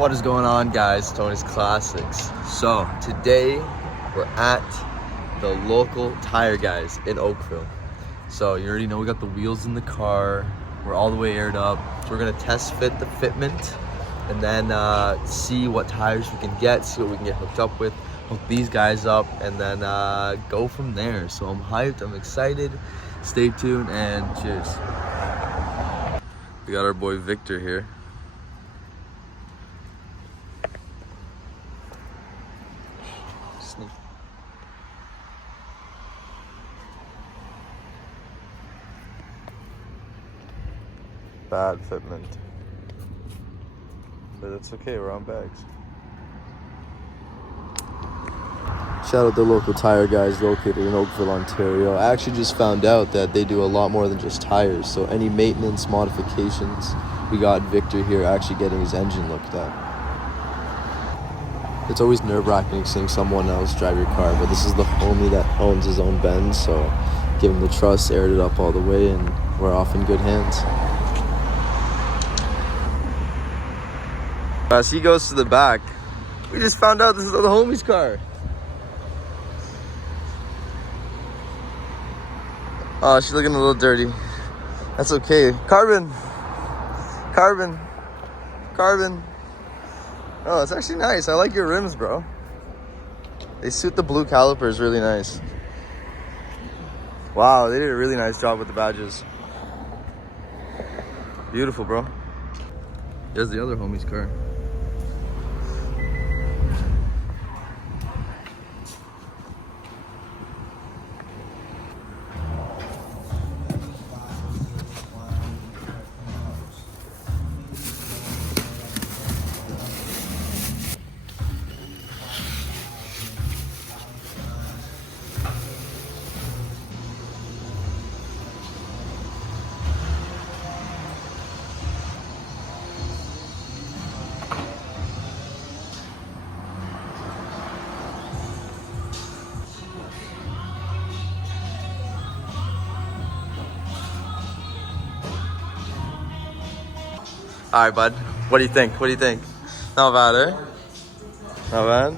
What is going on, guys? Tony's Classics. So today we're at the local tire guys in Oakville. So you already know we got the wheels in the car. We're all the way aired up. So we're gonna test fit the fitment and then see what tires we can get, see what we can get hooked up with, hook these guys up, and then go from there. So I'm hyped, I'm excited. Stay tuned and cheers. We got our boy Victor here. Bad fitment, but it's okay, we're on bags. Shout out the local tire guys located in Oakville, Ontario. I actually just found out that they do a lot more than just tires, so any maintenance modifications, we got Victor here actually getting his engine looked at. It's always nerve-wracking seeing someone else drive your car, but this is the homie that owns his own Benz, so give him the trust, aired it up all the way, and we're off in good hands. As he goes to the back, we just found out this is the homie's car. Oh, she's looking a little dirty. That's okay. Carbon. Oh, it's actually nice. I like your rims, bro. They suit the blue calipers really nice. Wow, they did a really nice job with the badges. Beautiful, bro. There's the other homie's car. All right, bud. What do you think? Not bad, eh? Not bad.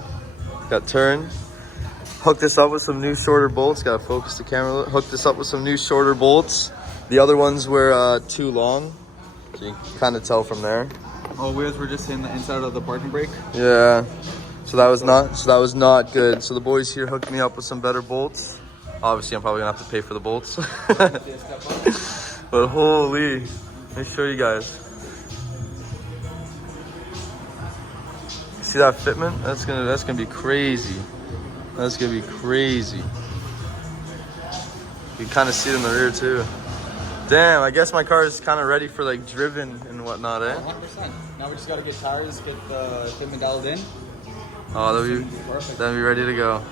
Got turn. Hooked this up with some new shorter bolts. Gotta focus the camera. Hooked this up with some new shorter bolts. The other ones were too long, so you can kind of tell from there. Oh, wheels were just in the inside of the parking brake. Yeah. So that was not good. So the boys here hooked me up with some better bolts. Obviously, I'm probably gonna have to pay for the bolts. But holy, let me show you guys. See that fitment? That's gonna be crazy. That's gonna be crazy. You can kind of see it in the rear too. Damn, I guess my car is kind of ready for like driven and whatnot, eh? 100%. Now we just gotta get tires, get the fitment dialed in. Oh, that'll be ready to go.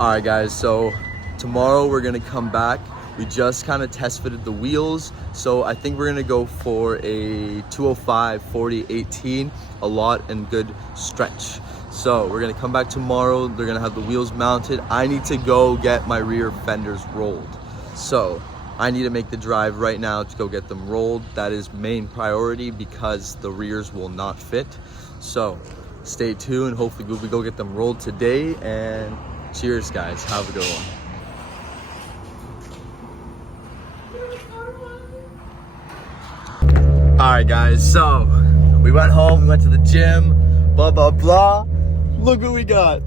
All right, guys. So tomorrow we're gonna come back. We just kind of test fitted the wheels, so I think we're gonna go for a 205 40 18, a lot and good stretch. So we're gonna come back tomorrow. They're gonna have the wheels mounted. I need to go get my rear fenders rolled, so I need to make the drive right now to go get them rolled. That is main priority because the rears will not fit. So stay tuned. Hopefully we go get them rolled today. And cheers, guys. Have a good one. All right, guys, so we went home, we went to the gym, blah, blah, blah. Look what we got,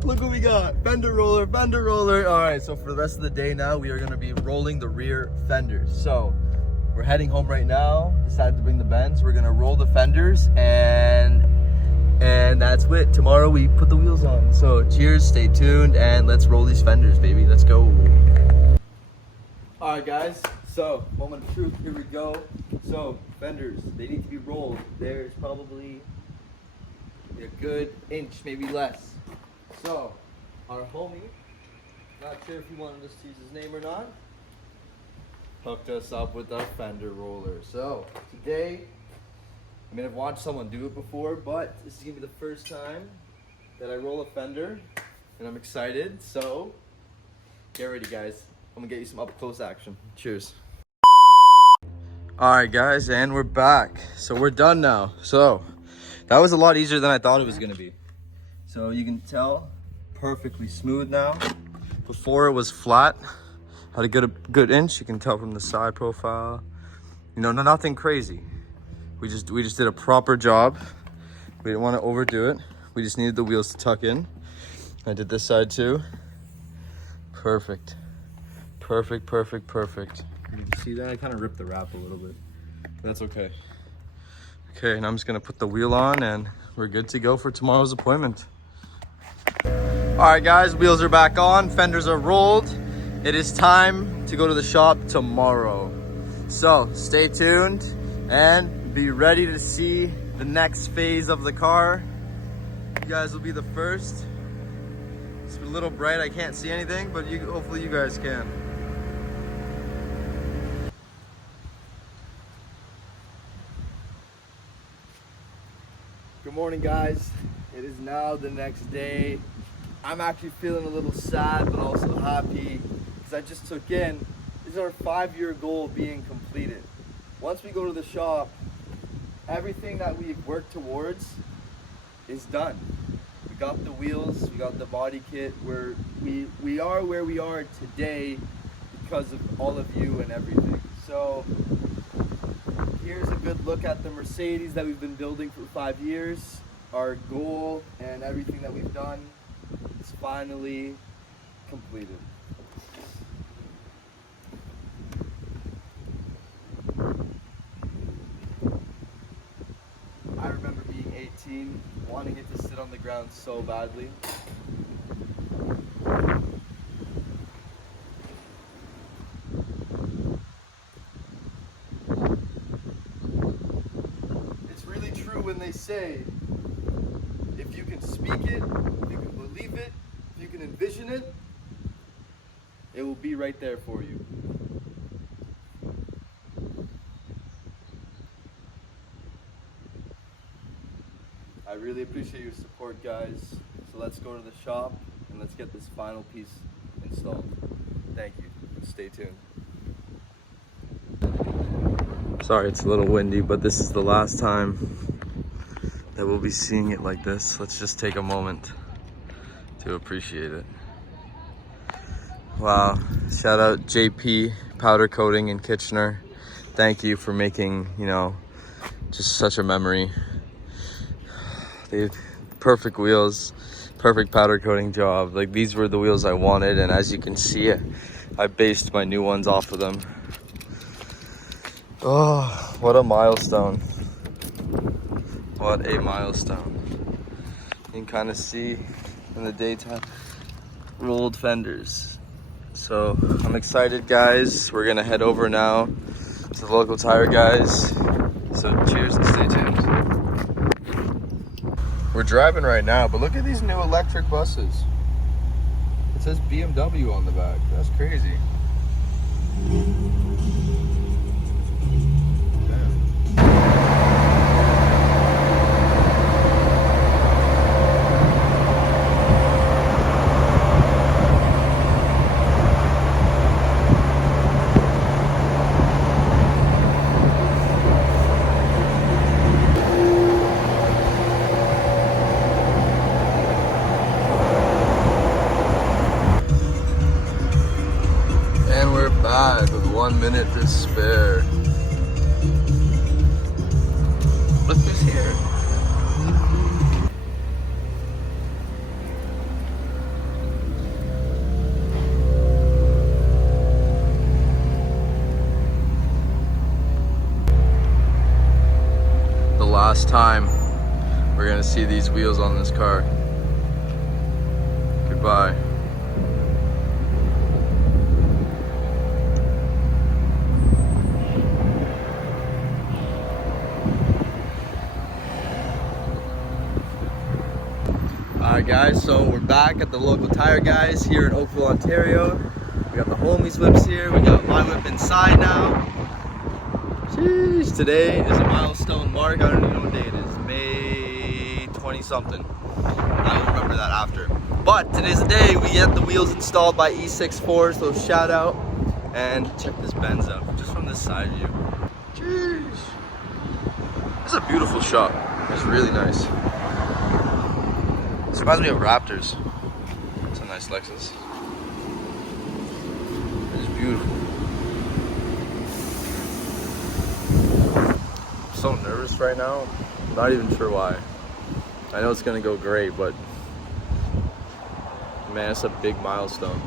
fender roller. All right, so for the rest of the day now, we are gonna be rolling the rear fenders. So we're heading home right now, decided to bring the Benz. We're gonna roll the fenders and that's it. Tomorrow we put the wheels on. So cheers, stay tuned, and let's roll these fenders, baby, let's go. All right, guys, so moment of truth, here we go. So fenders, they need to be rolled. There's probably a good inch, maybe less. So our homie, not sure if he wanted us to use his name or not, hooked us up with our fender roller. So today, I mean, I've watched someone do it before, but this is gonna be the first time that I roll a fender, and I'm excited. So get ready, guys. I'm gonna get you some up close action. Cheers. All right, guys, and we're back. So we're done now. So That was a lot easier than I thought it was gonna be. So you can tell, perfectly smooth now. Before it was flat, had a good inch. You can tell from the side profile. You know, nothing crazy. We just did a proper job. We didn't want to overdo it. We just needed the wheels to tuck in. I did this side too. Perfect. Perfect, perfect, perfect. You can see that? I kind of ripped the wrap a little bit. That's okay. Okay, and I'm just gonna put the wheel on and we're good to go for tomorrow's appointment. All right, guys, wheels are back on, fenders are rolled. It is time to go to the shop tomorrow. So stay tuned and be ready to see the next phase of the car. You guys will be the first. It's a little bright, I can't see anything, but hopefully you guys can. Good morning, guys. It is now the next day. I'm actually feeling a little sad, but also happy because I just took in, this is our 5-year goal being completed. Once we go to the shop, everything that we've worked towards is done. We got the wheels, we got the body kit, we are where we are today because of all of you and everything. So here's a good look at the Mercedes that we've been building for 5 years. Our goal and everything that we've done is finally completed. I remember being 18, wanting it to sit on the ground so badly. It's really true when they say, if you can speak it, if you can believe it, if you can envision it, it will be right there for you. I really appreciate your support, guys. So let's go to the shop and let's get this final piece installed. Thank you. Stay tuned. Sorry, it's a little windy, but this is the last time that we'll be seeing it like this. Let's just take a moment to appreciate it. Wow, shout out JP Powder Coating in Kitchener. Thank you for making, you know, just such a memory. They perfect wheels, perfect powder coating job. Like, these were the wheels I wanted, and as you can see, I based my new ones off of them. Oh, what a milestone. What a milestone. You can kind of see in the daytime, rolled fenders. So I'm excited, guys. We're gonna head over now to the local tire guys. So cheers and stay tuned. We're driving right now, but look at these new electric buses. It says BMW on the back. That's crazy. With 1 minute to spare. Look who's here. The last time we're gonna see these wheels on this car. Goodbye. Alright guys, so we're back at the local tire guys here in Oakville, Ontario. We got the homies whips here, we got my whip inside now. Jeez, today is a milestone mark. I don't even know what day it is. May 20 something. I will remember that after. But today's the day we get the wheels installed by E64, so shout out. And check this Benz out, just from this side view. Jeez. This is a beautiful shot. It's really nice. This reminds me of Raptors. It's a nice Lexus. It's beautiful. I'm so nervous right now. I'm not even sure why. I know it's gonna go great, but man, it's a big milestone.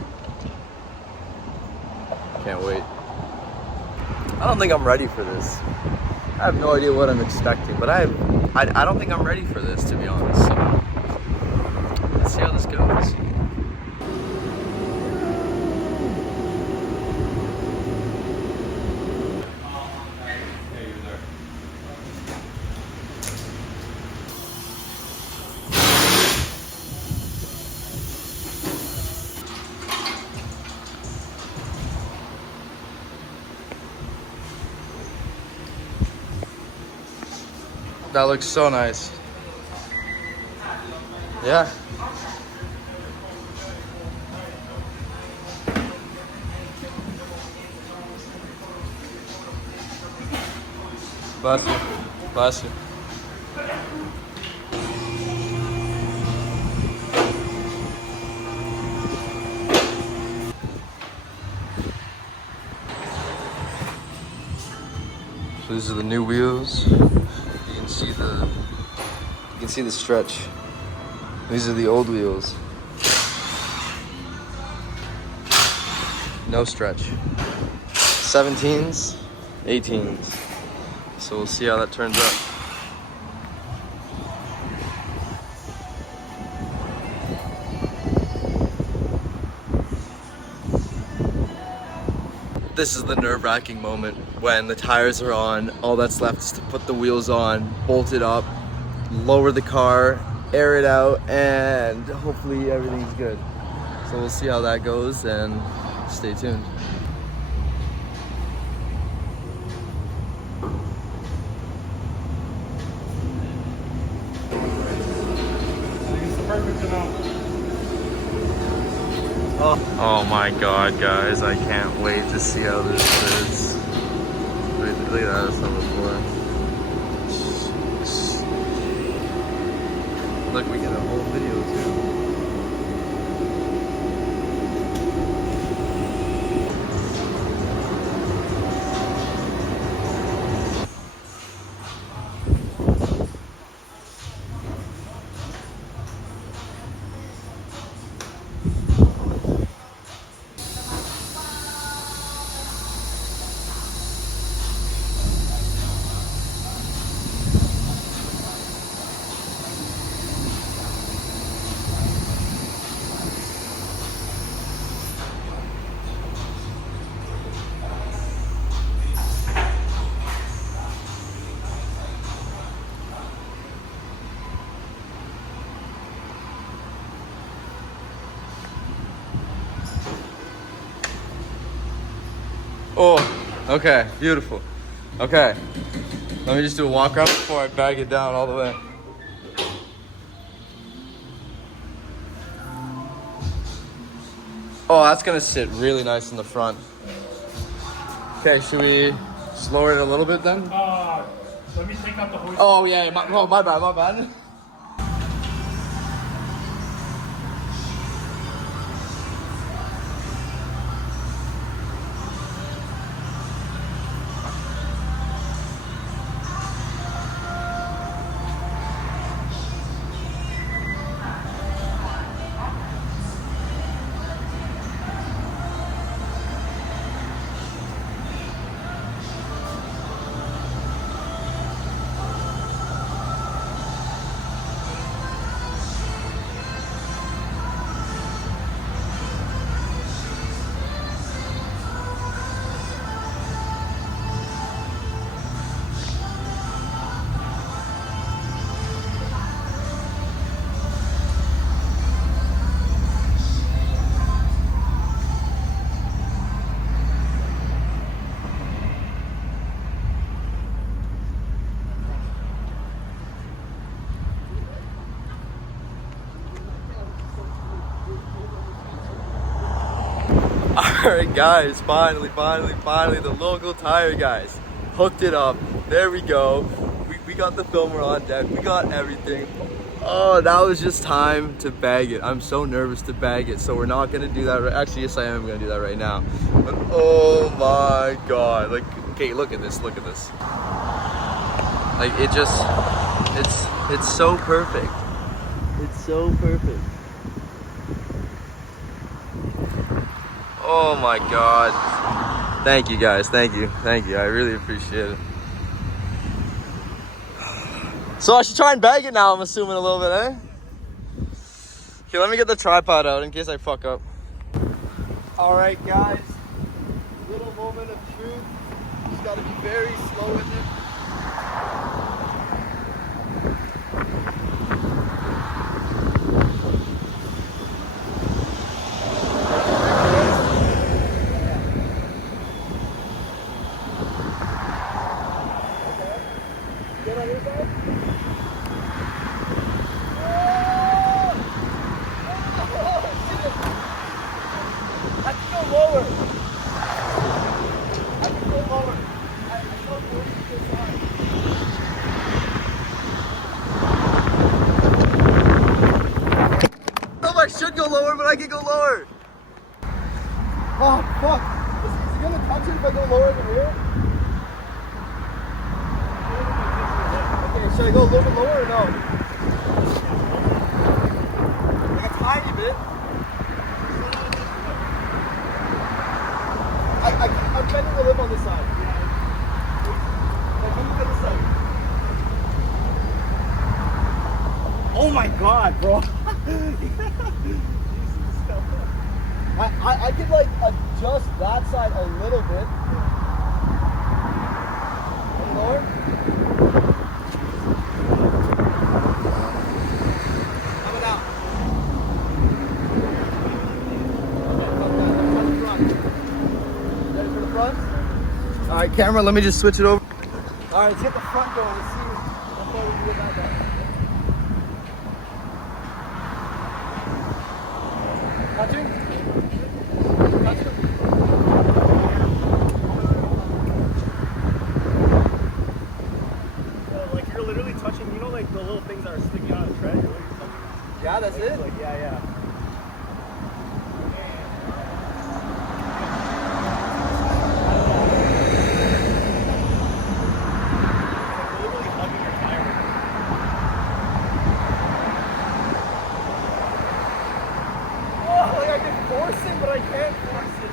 Can't wait. I don't think I'm ready for this. I have no idea what I'm expecting, but I don't think I'm ready for this, to be honest. So let's see how this goes. That looks so nice. Yeah. Bless you. Bless you. So these are the new wheels. You can see the stretch. These are the old wheels. No stretch. 17s, 18s. So we'll see how that turns out. This is the nerve-wracking moment when the tires are on. All that's left is to put the wheels on, bolt it up, lower the car, air it out, and hopefully everything's good. So we'll see how that goes, and stay tuned. Oh my god, guys, I can't wait to see how this is. Look at that, that's number 4. Look, we get a whole video too. Oh, okay, beautiful. Okay, let me just do a walk around before I bag it down all the way. Oh, that's gonna sit really nice in the front. Okay, should we just lower it a little bit then? Let me take out the hoist. Oh yeah, my bad, my bad. Alright guys, finally, the local tire guys hooked it up. There we go. got the filmer on deck. We got everything. Oh, that was just time to bag it. I'm so nervous to bag it, so we're not gonna do that. Actually, yes, I am gonna do that right now. But oh my God! Like, okay, look at this. Look at this. Like, it just, it's so perfect. It's so perfect. Oh my God! Thank you guys. Thank you. Thank you. I really appreciate it. So I should try and bag it now, I'm assuming a little bit, eh? Okay, let me get the tripod out in case I fuck up. All right, guys. Little moment of truth. Just gotta be very slow with it. Get on your side. I can go lower. I can go lower. I don't know where you can slide. Oh, I should go lower, but I can go lower. Oh, fuck. Is it gonna touch it if I go lower than here? Okay, should I go a little bit lower or no? Like a tiny bit. I'm bending the lip on this side. Like, look at this side. Oh my God, bro. I could like adjust that side a little bit. And lower. How about now? Ready for the front? All right, camera, let me just switch it over. All right, let's get the front going. Let's see how far we can get that down. Touching? Touching? Like you're literally touching, you know, like the little things that are sticking out of the tread? You're literally touching. Yeah, that's it? Like, yeah. But I can't force it.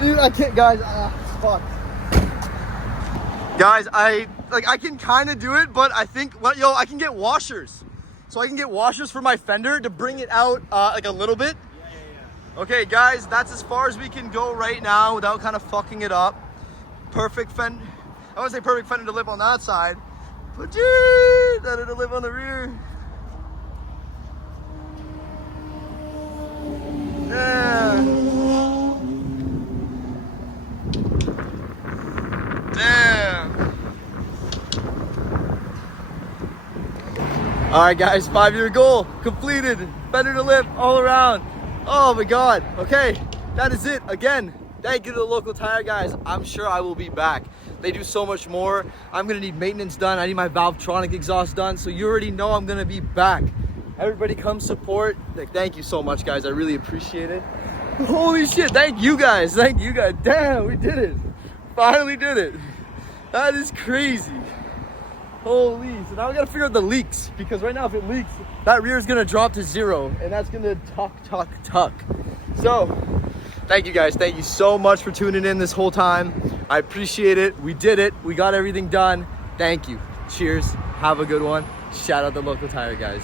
Dude, I can't, guys. Fuck. Guys, I can kind of do it, but I think I can get washers. So I can get washers for my fender to bring it out like a little bit. Yeah. Okay, guys, that's as far as we can go right now without kind of fucking it up. Perfect fender. I want to say perfect fender to live on that side. But dude, that to live on the rear. Yeah. Damn. All right, guys, 5-year goal completed. Better to live all around. Oh my God. Okay, that is it. Again, thank you to the local tire guys. I'm sure I will be back. They do so much more. I'm gonna need maintenance done. I need my valve Tronic exhaust done. So you already know I'm gonna be back. Everybody come support. Like, thank you so much, guys. I really appreciate it. Holy shit, thank you guys. Thank you guys. Damn, we did it. Finally did it. That is crazy. Holy, so now we gotta figure out the leaks, because right now if it leaks, that rear is gonna drop to 0 and that's gonna tuck. So, thank you guys. Thank you so much for tuning in this whole time. I appreciate it. We did it. We got everything done. Thank you. Cheers. Have a good one. Shout out the local tire guys.